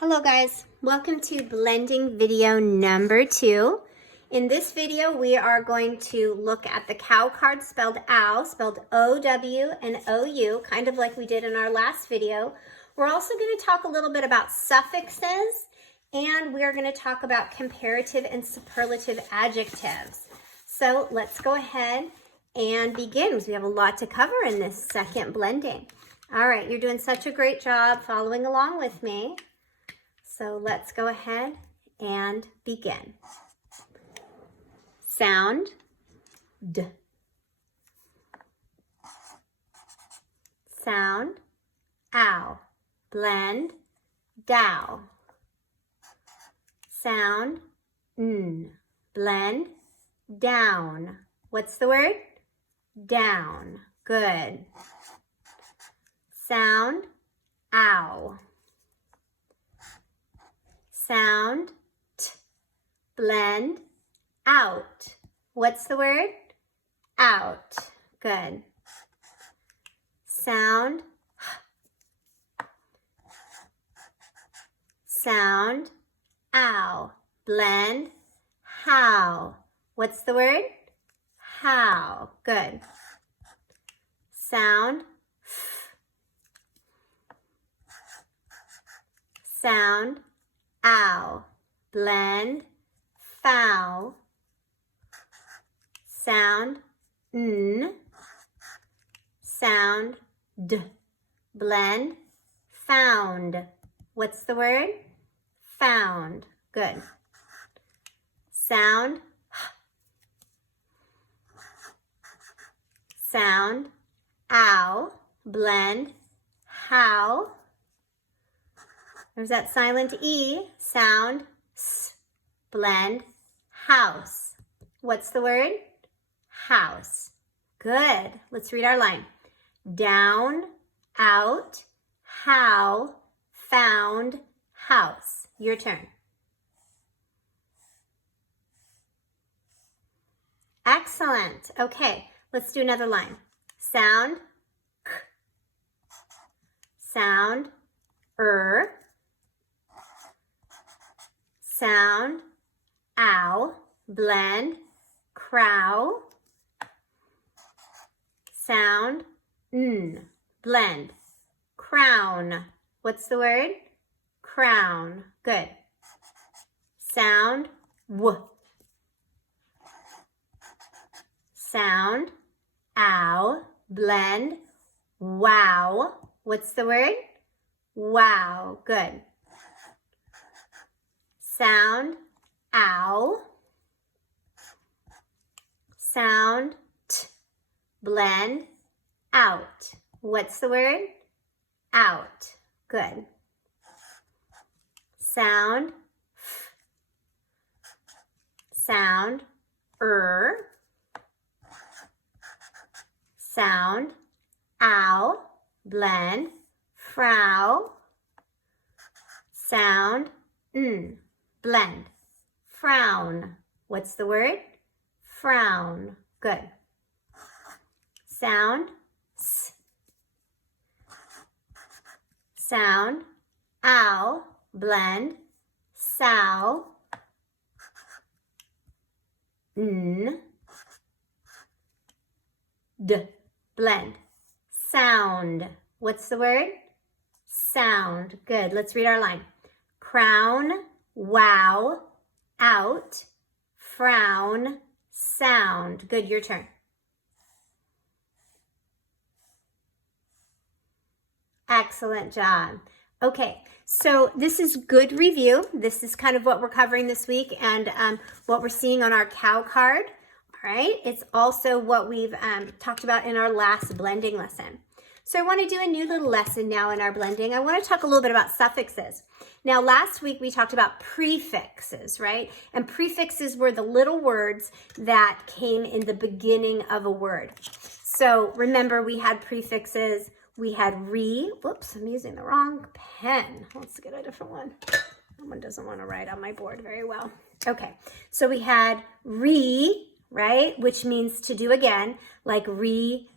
Hello guys, welcome to blending video number 2. In this video, we are going to look at the cow card spelled ow, spelled O-W and O-U, kind of like we did in our last video. We're also going to talk a little bit about suffixes, and we're going to talk about comparative and superlative adjectives. So let's go ahead and begin, because we have a lot to cover in this second blending. All right, you're doing such a great job following along with me. So let's go ahead and begin. Sound, D. Sound, ow. Blend, dow. Sound, n. Blend, down. What's the word? Down. Good. Sound, ow. Sound, t. Blend, out. What's the word? Out. Good. Sound, h. Sound, ow. Blend, how. What's the word? How. Good. Sound, f. Sound, ow. Blend, foul. Sound, n. Sound, d. Blend, found. What's the word? Found. Good. Sound, h. Sound, ow. Blend, how. There's that silent E. Sound, s. Blend, house. What's the word? House. Good. Let's read our line. Down, out, how, found, house. Your turn. Excellent. Okay, let's do another line. Sound, k. Sound, Sound, ow. Blend, crow. Sound, n. Blend, crown. What's the word? Crown. Good. Sound, w. Sound, ow. Blend, wow. What's the word? Wow. Good. Sound, ow. Sound, t. Blend, out. What's the word? Out. Good. Sound, f. Sound, Sound, ow. Blend, frow. Sound, n. Blend, frown. What's the word? Frown. Good. Sound, s. Sound, ow. Blend, sow. N. D. Blend, sound. What's the word? Sound. Good. Let's read our line. Crown, wow, out, frown, sound. Good, your turn. Excellent job. Okay, so this is good review. This is kind of what we're covering this week and what we're seeing on our cow card. All right, it's also what we've talked about in our last blending lesson. So I want to do a new little lesson now in our blending. I want to talk a little bit about suffixes. Now, last week we talked about prefixes, right? And prefixes were the little words that came in the beginning of a word. So remember, we had prefixes. We had whoops, I'm using the wrong pen. Let's get a different one. That one doesn't want to write on my board very well. Okay, so we had right? Which means to do again, like read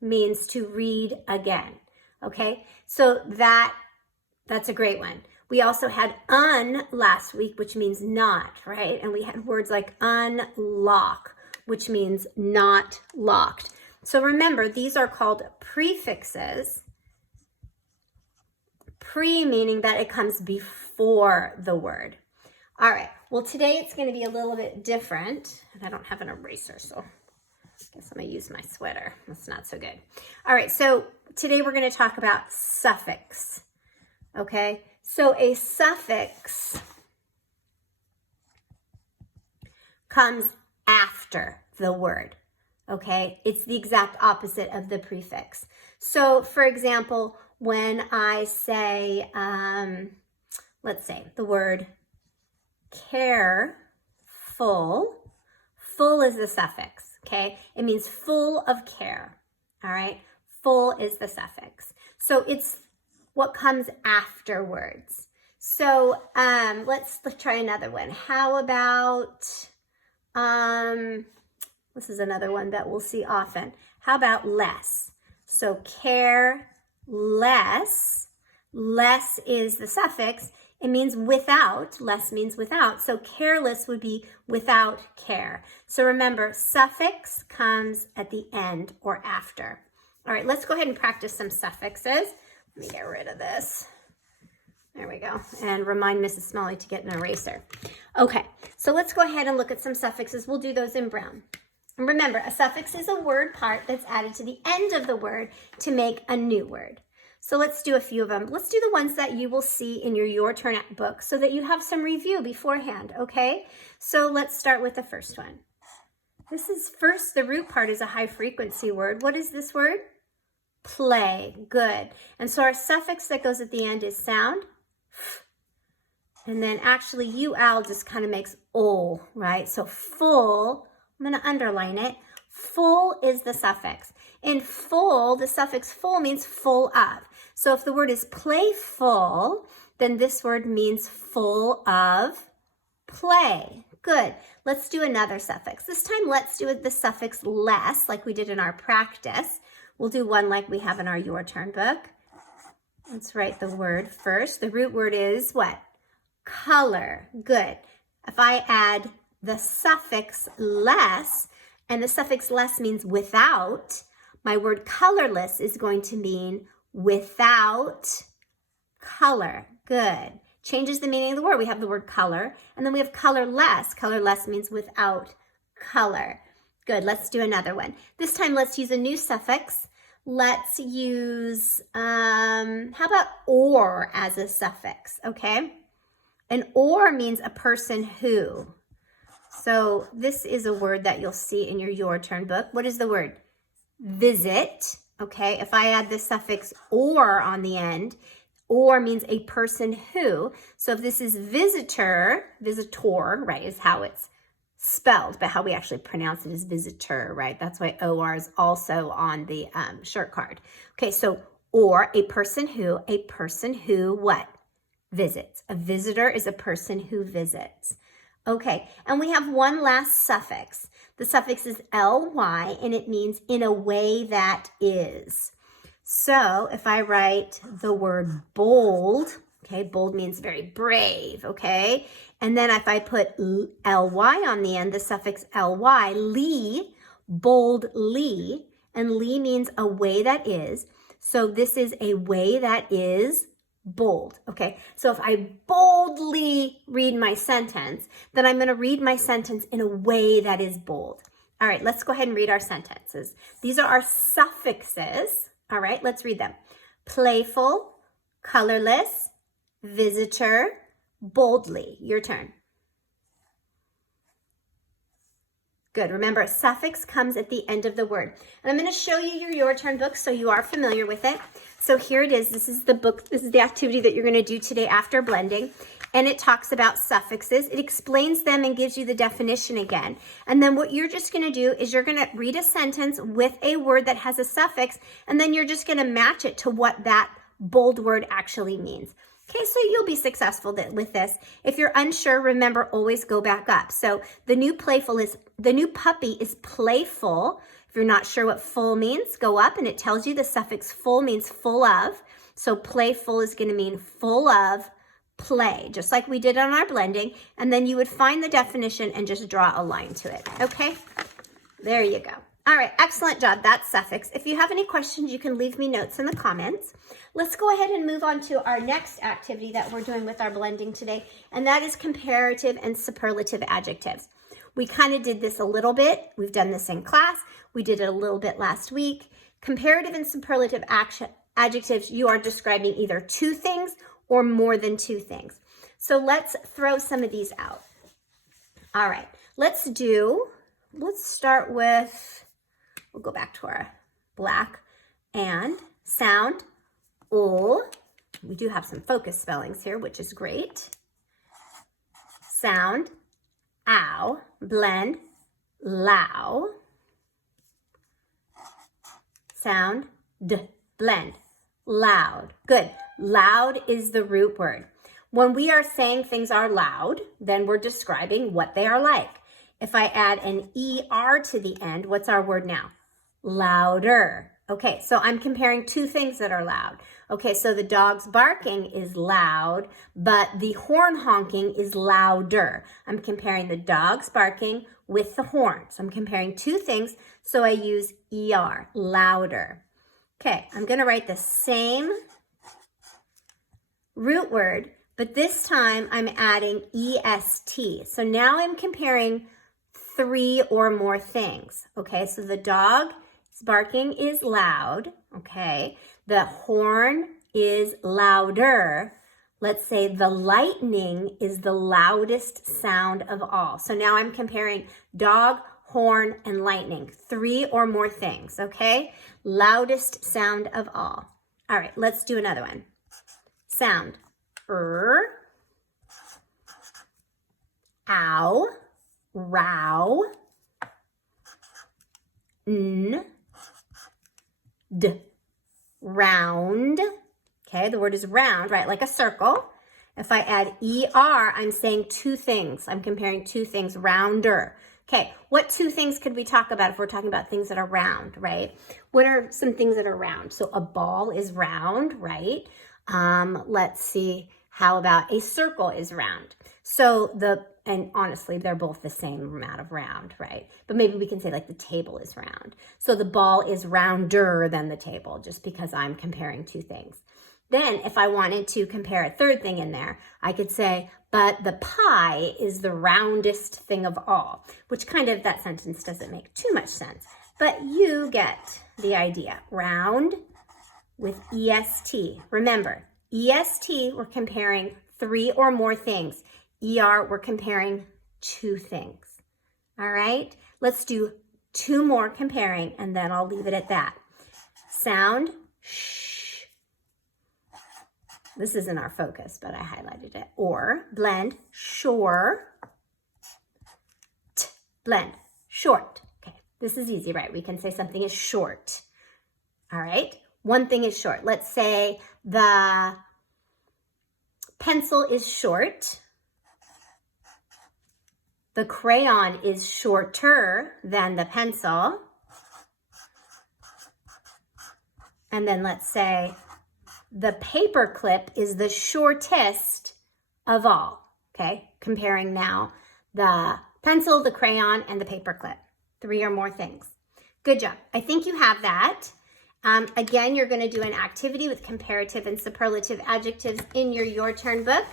means to read again. Okay, so that That's a great one. We also had un last week, which means not, right? And we had words like unlock, which means not locked. So remember, these are called prefixes. Pre meaning that it comes before the word. All right, well, today it's going to be a little bit different. And I don't have an eraser, so I guess I'm going to use my sweater. That's not so good. All right, so today we're going to talk about suffix. Okay, so a suffix comes after the word. Okay, it's the exact opposite of the prefix. So, for example, when I say, let's say the word careful, full is the suffix, okay? It means full of care, all right? Full is the suffix. So it's what comes afterwards. So let's try another one. How about, this is another one that we'll see often. How about less? So care less. Less is the suffix. It means without. Less means without. So careless would be without care. So remember, suffix comes at the end or after. All right, let's go ahead and practice some suffixes. Let me get rid of this. There we go. And remind Mrs. Smalley to get an eraser. Okay, so let's go ahead and look at some suffixes. We'll do those in brown. And remember, a suffix is a word part that's added to the end of the word to make a new word. So let's do a few of them. Let's do the ones that you will see in your Turn book so that you have some review beforehand, okay? So let's start with the first one. This is first, the root part is a high frequency word. What is this word? Play. Good. And so our suffix that goes at the end is sound. And then actually ul just kind of makes ol, right? So full, I'm going to underline it. Full is the suffix. In full, the suffix full means full of. So if the word is playful, then this word means full of play. Good. Let's do another suffix. This time, let's do the suffix less, like we did in our practice. We'll do one like we have in our Your Turn book. Let's write the word first. The root word is what? Color. Good. If I add the suffix less, and the suffix less means without, my word colorless is going to mean without color. Good. Changes the meaning of the word. We have the word color, and then we have colorless. Colorless means without color. Good. Let's do another one. This time, let's use a new suffix. Let's use, how about or as a suffix, okay? And or means a person who. So this is a word that you'll see in your Turn book. What is the word? Visit, okay? If I add the suffix or on the end, or means a person who. So if this is visitor, right, is how it's spelled, but how we actually pronounce it is visitor, right? That's why OR is also on the shirt card. Okay, so or a person who what? Visits. A visitor is a person who visits. Okay, and we have one last suffix. The suffix is ly, and it means in a way that is. So if I write the word bold, okay, bold means very brave, okay? And then if I put ly on the end, the suffix ly, lee, boldly, and lee means a way that is. So this is a way that is bold, okay? So if I boldly read my sentence, then I'm going to read my sentence in a way that is bold. All right, let's go ahead and read our sentences. These are our suffixes. All right, let's read them. Playful, colorless, visitor, boldly. Your turn. Good. Remember, a suffix comes at the end of the word. And I'm going to show you your Turn book so you are familiar with it. So here it is. This is the book. This is the activity that you're going to do today after blending. And it talks about suffixes. It explains them and gives you the definition again. And then what you're just going to do is you're going to read a sentence with a word that has a suffix, and then you're just going to match it to what that bold word actually means. Okay, so you'll be successful with this. If you're unsure, remember, always go back up. So the new puppy is playful. If you're not sure what full means, go up and it tells you the suffix full means full of. So playful is going to mean full of play, just like we did on our blending. And then you would find the definition and just draw a line to it. Okay, there you go. All right, excellent job. That's suffix. If you have any questions, you can leave me notes in the comments. Let's go ahead and move on to our next activity that we're doing with our blending today, and that is comparative and superlative adjectives. We kind of did this a little bit. We've done this in class. We did it a little bit last week. Comparative and superlative adjectives, you are describing either two things or more than two things. So let's throw some of these out. All right, let's start with, we'll go back to our black and sound, we do have some focus spellings here, which is great. Sound, ow, blend, low. Sound, blend, loud. Good. Loud is the root word. When we are saying things are loud, then we're describing what they are like. If I add an ER to the end, what's our word now? Louder. Okay, so I'm comparing two things that are loud. Okay, so the dog's barking is loud, but the horn honking is louder. I'm comparing the dog's barking with the horn. So I'm comparing two things, so I use ER, louder. Okay, I'm going to write the same root word, but this time I'm adding EST. So now I'm comparing three or more things. Okay, so the dog's barking is loud. Okay, the horn is louder. Let's say the lightning is the loudest sound of all. So now I'm comparing dog, horn, and lightning. Three or more things, okay? Loudest sound of all. All right, let's do another one. Sound, ow, row, round. Okay, the word is round, right? Like a circle. If I add ER, I'm saying two things. I'm comparing two things, rounder. Okay, what two things could we talk about if we're talking about things that are round, right? What are some things that are round? So a ball is round, right? Let's see, how about a circle is round? So and honestly, they're both the same amount of round, right? But maybe we can say like the table is round. So the ball is rounder than the table, just because I'm comparing two things. Then if I wanted to compare a third thing in there, I could say, but the pie is the roundest thing of all, which kind of, that sentence doesn't make too much sense, but you get the idea. Round with EST. Remember, EST, we're comparing three or more things. ER, we're comparing two things. All right, let's do two more comparing, and then I'll leave it at that. Sound, shh. This isn't our focus, but I highlighted it. Or, blend, shore. Blend, short. Okay, this is easy, right? We can say something is short. All right, one thing is short. Let's say the pencil is short. The crayon is shorter than the pencil. And then let's say the paper clip is the shortest of all. Okay, comparing now the pencil, the crayon, and the paper clip. Three or more things. Good job. I think you have that. Again, you're going to do an activity with comparative and superlative adjectives in your turn book.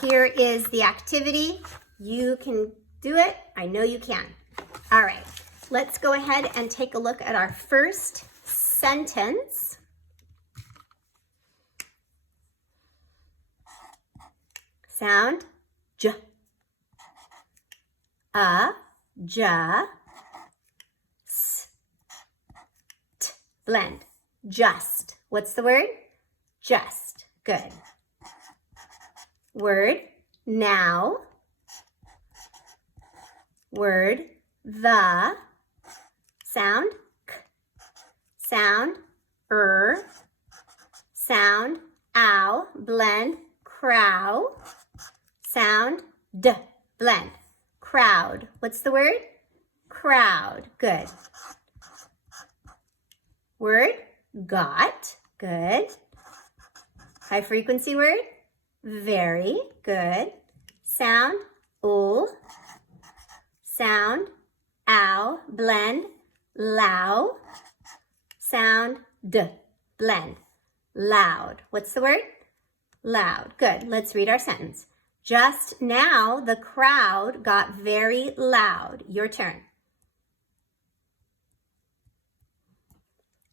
Here is the activity. You can do it. I know you can. All right, let's go ahead and take a look at our first sentence. Sound, j. J. S. T. Blend. Just. What's the word? Just. Good. Word, now. Word, the. Sound, k. Sound, Sound, ow. Blend, crow. Sound, d. Blend, crowd. What's the word? Crowd. Good. Word, got. Good. High frequency word. Very good. Sound. Ul. Sound. Ow. Blend. Low. Sound. D. Blend. Loud. What's the word? Loud. Good. Let's read our sentence. Just now, the crowd got very loud. Your turn.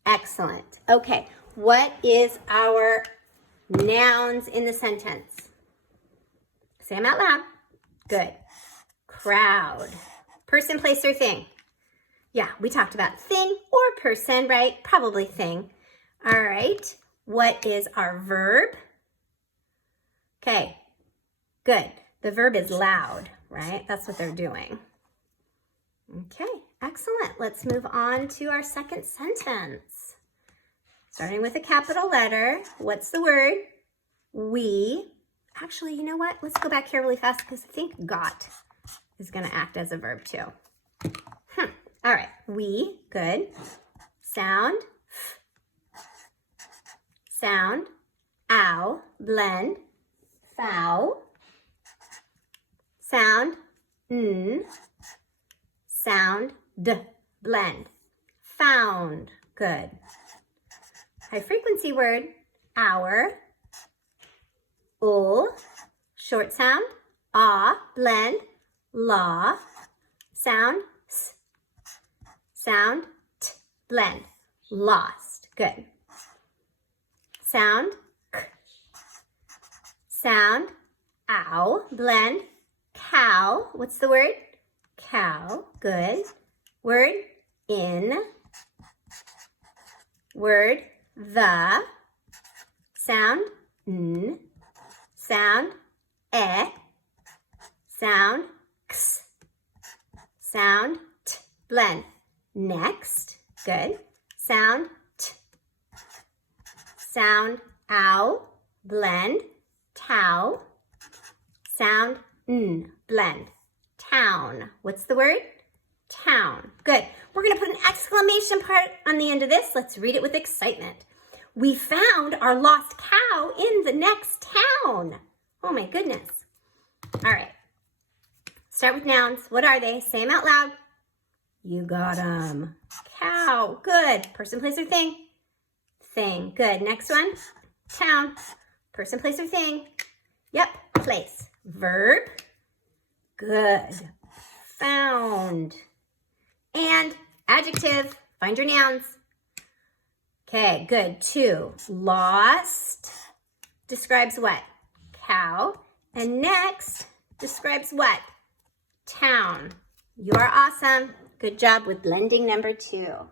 Excellent. Okay, what is our nouns in the sentence? Say them out loud. Good. Crowd. Person, place, or thing. Yeah, we talked about thing or person, right? Probably thing. All right. What is our verb? Okay, good. The verb is loud, right? That's what they're doing. Okay, excellent. Let's move on to our second sentence. Starting with a capital letter. What's the word? We. Actually, you know what? Let's go back here really fast because I think got is going to act as a verb too. All right, we. Good. Sound. Sound. Ow. Blend. Foul. Sound. N. Sound. D. Blend. Found. Good. High frequency word. Hour. Ul. Short sound. Ah. Blend. Law. Sound. S. Sound. T. Blend. Lost. Good. Sound. K. Sound. Ow. Blend. Cow. What's the word? Cow. Good. Word. In. Word. The. Sound. N. Sound. E. Sound. X. Sound. T. Blend. Next. Good. Sound. T. Sound. Ow. Blend. Tow. Sound. N. Blend. Town. What's the word? Town. Good. We're going to put an exclamation part on the end of this. Let's read it with excitement. We found our lost cow in the next town. Oh my goodness. All right. Start with nouns. What are they? Say them out loud. You got them. Cow. Good. Person, place, or thing? Thing. Good. Next one. Town. Person, place, or thing? Yep. Place. Verb. Good. Found. And adjective. Find your nouns. Okay, good. 2. Lost describes what? Cow. And next describes what? Town. You are awesome. Good job with blending number 2.